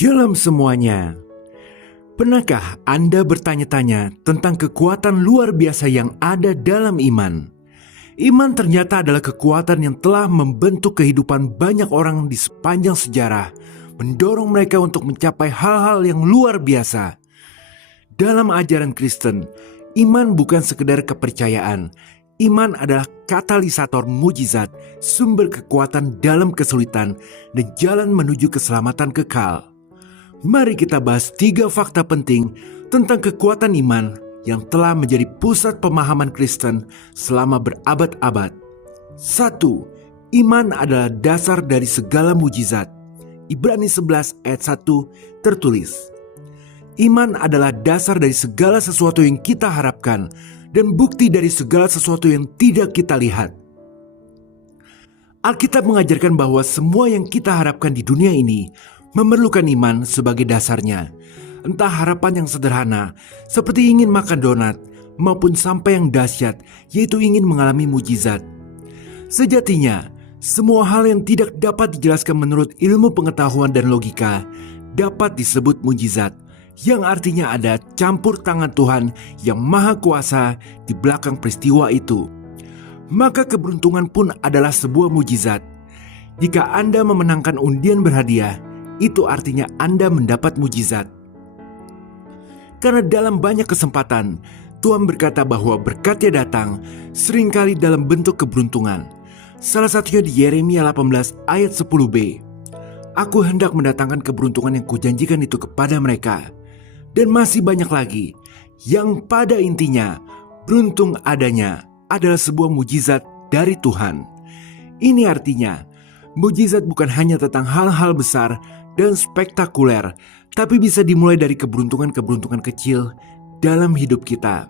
Shalom semuanya. Pernahkah Anda bertanya-tanya tentang kekuatan luar biasa yang ada dalam iman? Iman ternyata adalah kekuatan yang telah membentuk kehidupan banyak orang di sepanjang sejarah, mendorong mereka untuk mencapai hal-hal yang luar biasa. Dalam ajaran Kristen, iman bukan sekedar kepercayaan. Iman adalah katalisator mujizat, sumber kekuatan dalam kesulitan, dan jalan menuju keselamatan kekal. Mari kita bahas 3 fakta penting tentang kekuatan iman yang telah menjadi pusat pemahaman Kristen selama berabad-abad. 1. Iman adalah dasar dari segala mujizat. Ibrani 11 ayat 1 tertulis, iman adalah dasar dari segala sesuatu yang kita harapkan dan bukti dari segala sesuatu yang tidak kita lihat. Alkitab mengajarkan bahwa semua yang kita harapkan di dunia ini memerlukan iman sebagai dasarnya. Entah harapan yang sederhana, seperti ingin makan donat, maupun sampai yang dahsyat, yaitu ingin mengalami mujizat. Sejatinya, semua hal yang tidak dapat dijelaskan menurut ilmu pengetahuan dan logika dapat disebut mujizat, yang artinya ada campur tangan Tuhan yang maha kuasa di belakang peristiwa itu. Maka keberuntungan pun adalah sebuah mujizat. Jika Anda memenangkan undian berhadiah, itu artinya Anda mendapat mujizat. Karena dalam banyak kesempatan, Tuhan berkata bahwa berkatnya datang seringkali dalam bentuk keberuntungan. Salah satunya di Yeremia 18 ayat 10b. Aku hendak mendatangkan keberuntungan yang kujanjikan itu kepada mereka. Dan masih banyak lagi, yang pada intinya, beruntung adanya adalah sebuah mujizat dari Tuhan. Ini artinya, mujizat bukan hanya tentang hal-hal besar dan spektakuler, tapi bisa dimulai dari keberuntungan-keberuntungan kecil dalam hidup kita.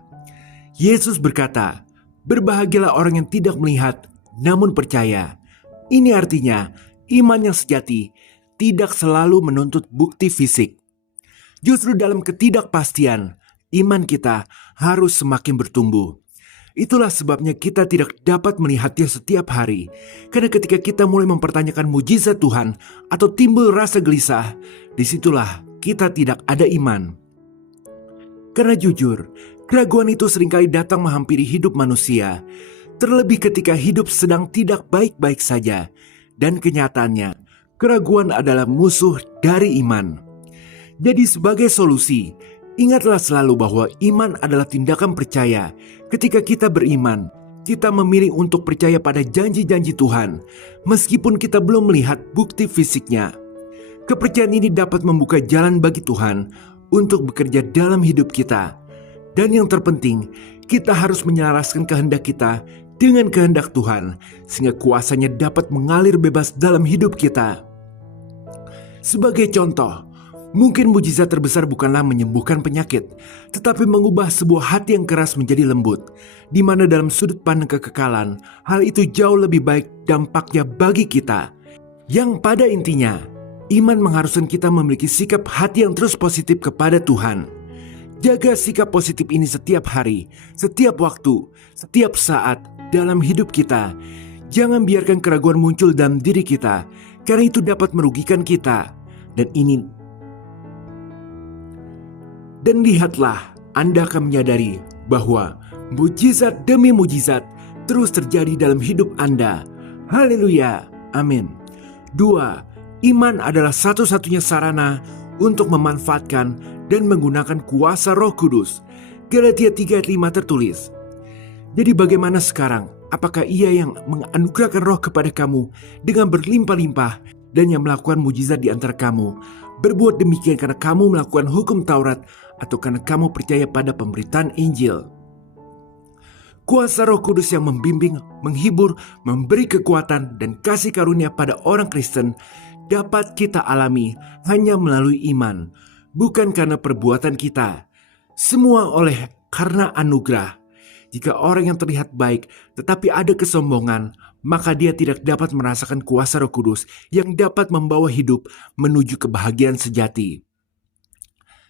Yesus berkata, berbahagialah orang yang tidak melihat, namun percaya. Ini artinya, iman yang sejati tidak selalu menuntut bukti fisik. Justru dalam ketidakpastian, iman kita harus semakin bertumbuh. Itulah sebabnya kita tidak dapat melihatnya setiap hari. Karena ketika kita mulai mempertanyakan mujizat Tuhan atau timbul rasa gelisah, disitulah kita tidak ada iman. Karena jujur, keraguan itu seringkali datang menghampiri hidup manusia. Terlebih ketika hidup sedang tidak baik-baik saja. Dan kenyataannya, keraguan adalah musuh dari iman. Jadi sebagai solusi, ingatlah selalu bahwa iman adalah tindakan percaya. Ketika kita beriman, kita memilih untuk percaya pada janji-janji Tuhan, meskipun kita belum melihat bukti fisiknya. Kepercayaan ini dapat membuka jalan bagi Tuhan untuk bekerja dalam hidup kita. Dan yang terpenting, kita harus menyelaraskan kehendak kita dengan kehendak Tuhan, sehingga kuasanya dapat mengalir bebas dalam hidup kita. Sebagai contoh, mungkin mujizat terbesar bukanlah menyembuhkan penyakit, tetapi mengubah sebuah hati yang keras menjadi lembut, di mana dalam sudut pandang kekekalan, hal itu jauh lebih baik dampaknya bagi kita. Yang pada intinya, iman mengharuskan kita memiliki sikap hati yang terus positif kepada Tuhan. Jaga sikap positif ini setiap hari, setiap waktu, setiap saat dalam hidup kita. Jangan biarkan keraguan muncul dalam diri kita, karena itu dapat merugikan kita. Dan lihatlah, Anda akan menyadari bahwa mujizat demi mujizat terus terjadi dalam hidup Anda. Haleluya, amin. 2. Iman adalah satu-satunya sarana untuk memanfaatkan dan menggunakan kuasa Roh Kudus. Galatia 3 ayat 5 tertulis, jadi bagaimana sekarang? Apakah Ia yang menganugerahkan roh kepada kamu dengan berlimpah-limpah dan yang melakukan mujizat di antara kamu berbuat demikian karena kamu melakukan hukum Taurat atau karena kamu percaya pada pemberitaan Injil? Kuasa Roh Kudus yang membimbing, menghibur, memberi kekuatan dan kasih karunia pada orang Kristen dapat kita alami hanya melalui iman, bukan karena perbuatan kita. Semua karena anugerah. Jika orang yang terlihat baik tetapi ada kesombongan, maka dia tidak dapat merasakan kuasa Roh Kudus yang dapat membawa hidup menuju kebahagiaan sejati.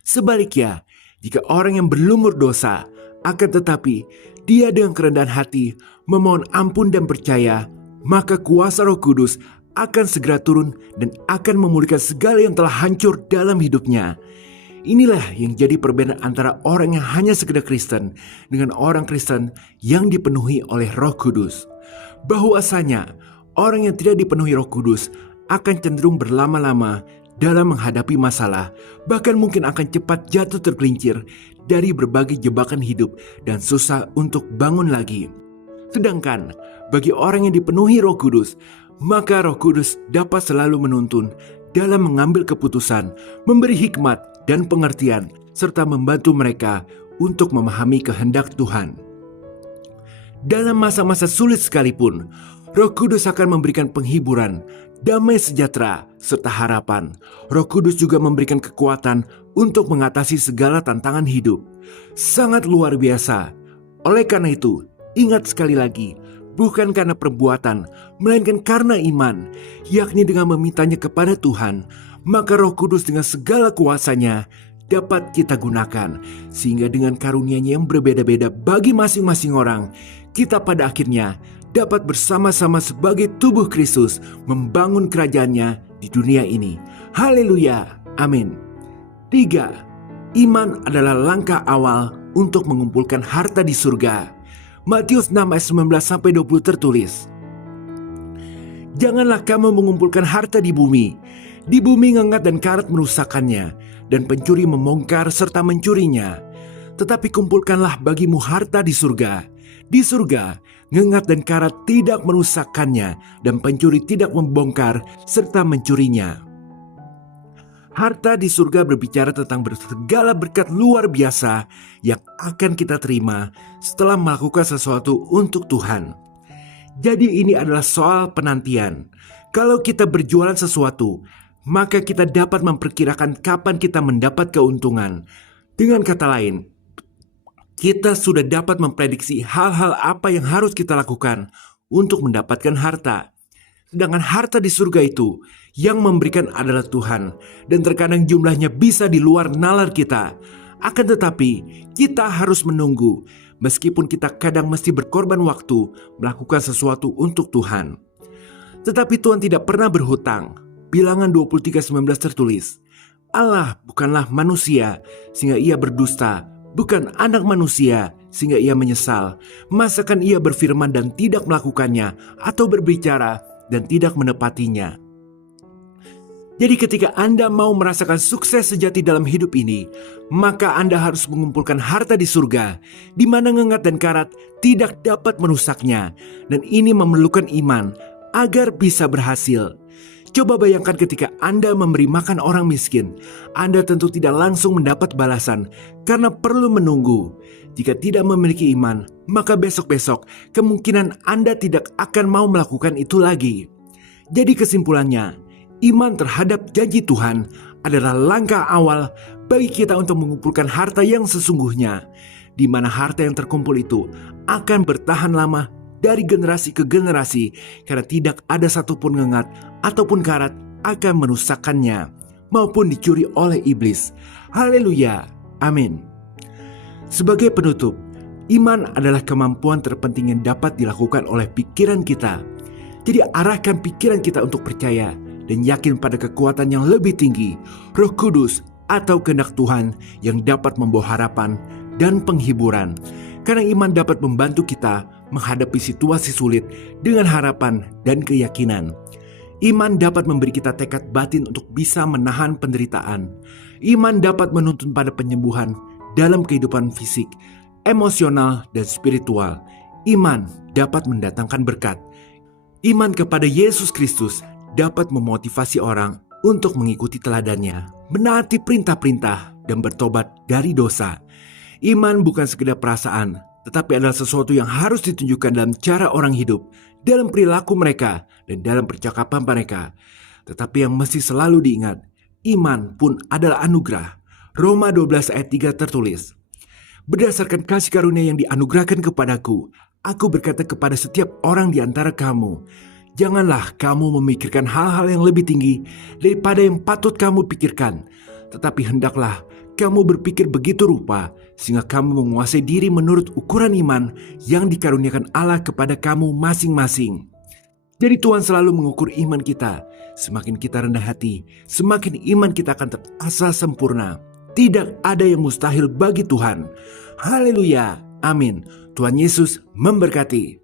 Sebaliknya, jika orang yang berlumur dosa, akan tetapi dia dengan kerendahan hati memohon ampun dan percaya, maka kuasa Roh Kudus akan segera turun dan akan memulihkan segala yang telah hancur dalam hidupnya. Inilah yang jadi perbedaan antara orang yang hanya sekedar Kristen dengan orang Kristen yang dipenuhi oleh Roh Kudus. Bahwasanya orang yang tidak dipenuhi Roh Kudus akan cenderung berlama-lama dalam menghadapi masalah, bahkan mungkin akan cepat jatuh tergelincir dari berbagai jebakan hidup dan susah untuk bangun lagi. Sedangkan bagi orang yang dipenuhi Roh Kudus, maka Roh Kudus dapat selalu menuntun dalam mengambil keputusan, memberi hikmat dan pengertian, serta membantu mereka untuk memahami kehendak Tuhan. Dalam masa-masa sulit sekalipun, Roh Kudus akan memberikan penghiburan, damai sejahtera, serta harapan. Roh Kudus juga memberikan kekuatan untuk mengatasi segala tantangan hidup. Sangat luar biasa. Oleh karena itu, ingat sekali lagi, bukan karena perbuatan, melainkan karena iman, yakni dengan memintanya kepada Tuhan, maka Roh Kudus dengan segala kuasanya dapat kita gunakan, sehingga dengan karunia-Nya yang berbeda-beda bagi masing-masing orang, kita pada akhirnya dapat bersama-sama sebagai tubuh Kristus membangun kerajaan-Nya di dunia ini. Haleluya, amin. 3. Iman adalah langkah awal untuk mengumpulkan harta di surga. Matius 6 ayat 19-20 tertulis, "Janganlah kamu mengumpulkan harta di bumi. Di bumi ngengat dan karat merusakkannya, dan pencuri membongkar serta mencurinya. Tetapi kumpulkanlah bagimu harta di surga. Di surga, ngengat dan karat tidak merusakkannya, dan pencuri tidak membongkar serta mencurinya." Harta di surga berbicara tentang segala berkat luar biasa yang akan kita terima setelah melakukan sesuatu untuk Tuhan. Jadi ini adalah soal penantian. Kalau kita berjualan sesuatu, maka kita dapat memperkirakan kapan kita mendapat keuntungan. Dengan kata lain, kita sudah dapat memprediksi hal-hal apa yang harus kita lakukan untuk mendapatkan harta. Sedangkan harta di surga itu yang memberikan adalah Tuhan, dan terkadang jumlahnya bisa di luar nalar kita. Akan tetapi kita harus menunggu, meskipun kita kadang mesti berkorban waktu melakukan sesuatu untuk Tuhan. Tetapi Tuhan tidak pernah berhutang. Bilangan 23:19 tertulis, "Allah bukanlah manusia sehingga ia berdusta, bukan anak manusia sehingga ia menyesal. Masakan ia berfirman dan tidak melakukannya, atau berbicara dan tidak menepatinya?" Jadi ketika Anda mau merasakan sukses sejati dalam hidup ini, maka Anda harus mengumpulkan harta di surga, di mana ngengat dan karat tidak dapat merusaknya. Dan ini memerlukan iman agar bisa berhasil. Coba bayangkan ketika Anda memberi makan orang miskin, Anda tentu tidak langsung mendapat balasan karena perlu menunggu. Jika tidak memiliki iman, maka besok-besok kemungkinan Anda tidak akan mau melakukan itu lagi. Jadi kesimpulannya, iman terhadap janji Tuhan adalah langkah awal bagi kita untuk mengumpulkan harta yang sesungguhnya, di mana harta yang terkumpul itu akan bertahan lama dari generasi ke generasi, karena tidak ada satupun ngengat ataupun karat akan merusakkannya maupun dicuri oleh iblis. Haleluya, amin. Sebagai penutup, iman adalah kemampuan terpenting yang dapat dilakukan oleh pikiran kita. Jadi arahkan pikiran kita untuk percaya dan yakin pada kekuatan yang lebih tinggi, Roh Kudus atau kehendak Tuhan yang dapat membawa harapan dan penghiburan. Karena iman dapat membantu kita menghadapi situasi sulit dengan harapan dan keyakinan. Iman dapat memberi kita tekad batin untuk bisa menahan penderitaan. Iman dapat menuntun pada penyembuhan dalam kehidupan fisik, emosional, dan spiritual. Iman dapat mendatangkan berkat. Iman kepada Yesus Kristus dapat memotivasi orang untuk mengikuti teladannya, menaati perintah-perintah, dan bertobat dari dosa. Iman bukan sekedar perasaan, tetapi adalah sesuatu yang harus ditunjukkan dalam cara orang hidup, dalam perilaku mereka, dan dalam percakapan mereka. Tetapi yang mesti selalu diingat, iman pun adalah anugerah. Roma 12 ayat 3 tertulis, "Berdasarkan kasih karunia yang dianugerahkan kepadaku, aku berkata kepada setiap orang di antara kamu, janganlah kamu memikirkan hal-hal yang lebih tinggi daripada yang patut kamu pikirkan, tetapi hendaklah kamu berpikir begitu rupa sehingga kamu menguasai diri menurut ukuran iman yang dikaruniakan Allah kepada kamu masing-masing." Jadi Tuhan selalu mengukur iman kita. Semakin kita rendah hati, semakin iman kita akan terasa sempurna. Tidak ada yang mustahil bagi Tuhan. Haleluya. Amin. Tuhan Yesus memberkati.